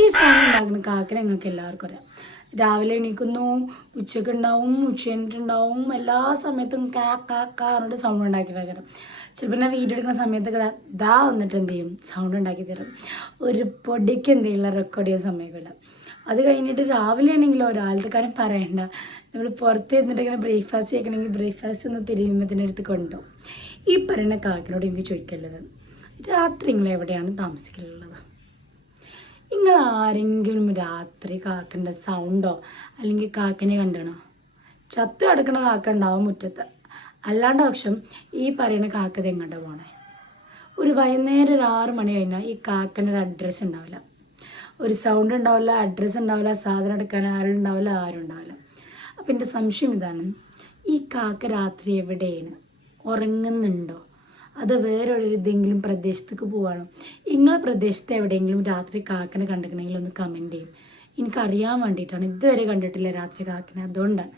ഈ സൗണ്ട് ഉണ്ടാക്കുന്ന കാക്കനെ നിങ്ങൾക്ക് എല്ലാവർക്കും അറിയാം. രാവിലെ എണീക്കുന്നു, ഉച്ചയ്ക്ക് ഉണ്ടാവും, ഉച്ച കഴിഞ്ഞിട്ടുണ്ടാവും, എല്ലാ സമയത്തും കാറിൻ്റെ സൗണ്ട് ഉണ്ടാക്കിയിട്ടാണ്. ചിലപ്പോൾ ഞാൻ വീഡിയോ എടുക്കുന്ന സമയത്തൊക്കെ ദാ വന്നിട്ട് എന്ത് ചെയ്യും, സൗണ്ട് ഉണ്ടാക്കി തരും. ഒരു പൊടിക്ക് എന്ത് ചെയ്യില്ല, റെക്കോർഡ് ചെയ്യാൻ സമയമില്ല. അത് കഴിഞ്ഞിട്ട് രാവിലെ ആണെങ്കിലോ രാവിലത്തെ കാര്യം പറയണ്ട, നമ്മൾ പുറത്ത് ഇരുന്നിട്ട് ഇങ്ങനെ ബ്രേക്ക്ഫാസ്റ്റ് കഴിക്കണമെങ്കിൽ ബ്രേക്ക്ഫാസ്റ്റ് ഒന്ന് തിരിയുമ്പോഴത്തിനടുത്ത് കൊണ്ടുപോകും. ഈ പറയുന്ന കാക്കിനോട് എനിക്ക് ചോദിക്കല്ലത്, രാത്രി നിങ്ങൾ എവിടെയാണ് താമസിക്കലുള്ളത്? നിങ്ങൾ ആരെങ്കിലും രാത്രി കാക്കൻ്റെ സൗണ്ടോ അല്ലെങ്കിൽ കാക്കനെ കണ്ടണോ? ചത്ത് കിടക്കുന്ന കാക്ക ഉണ്ടാവും മുറ്റത്ത്, അല്ലാണ്ട് പക്ഷം ഈ പറയുന്ന കാക്കത് എങ്ങോട്ട് പോണേ? ഒരു വൈകുന്നേരം ഒരു 6 മണി കഴിഞ്ഞാൽ ഈ കാക്കൻ്റെ ഒരു അഡ്രസ്സ് ഉണ്ടാവില്ല, ഒരു സൗണ്ട് ഉണ്ടാവില്ല, അഡ്രസ്സ് ഉണ്ടാവില്ല, സാധനം എടുക്കാൻ ആരും ഉണ്ടാവില്ല, ആരും ഉണ്ടാവില്ല. അപ്പം എൻ്റെ സംശയം ഇതാണ്, ഈ കാക്ക രാത്രി എവിടെയാണ്? ഉറങ്ങുന്നുണ്ടോ? അത് വേറെ ഏതെങ്കിലും പ്രദേശത്തേക്ക് പോവാണോ? നിങ്ങളെ പ്രദേശത്ത് എവിടെയെങ്കിലും രാത്രി കാക്കനെ കണ്ടിട്ടുണ്ടെങ്കിൽ ഒന്ന് കമൻറ്റ് ചെയ്യും. എനിക്കറിയാൻ വേണ്ടിയിട്ടാണ്. ഇതുവരെ കണ്ടിട്ടില്ല രാത്രി കാക്കനെ, അതുകൊണ്ടാണ്.